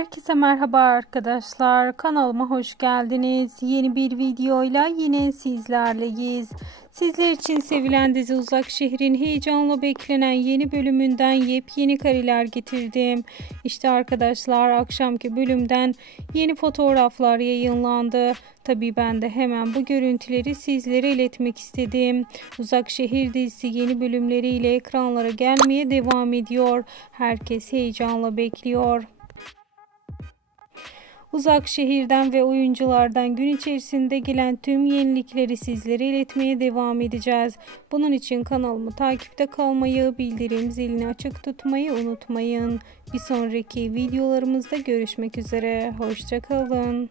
Herkese merhaba arkadaşlar. Kanalıma hoş geldiniz. Yeni bir videoyla yine sizlerleyiz. Sizler için sevilen dizi Uzak Şehir'in heyecanla beklenen yeni bölümünden yepyeni kareler getirdim. İşte arkadaşlar, akşamki bölümden yeni fotoğraflar yayınlandı. Tabii ben de hemen bu görüntüleri sizlere iletmek istedim. Uzak Şehir dizisi yeni bölümleriyle ekranlara gelmeye devam ediyor. Herkes heyecanla bekliyor. Uzak Şehir'den ve oyunculardan gün içerisinde gelen tüm yenilikleri sizlere iletmeye devam edeceğiz. Bunun için kanalımı takipte kalmayı, bildirim zilini açık tutmayı unutmayın. Bir sonraki videolarımızda görüşmek üzere. Hoşça kalın.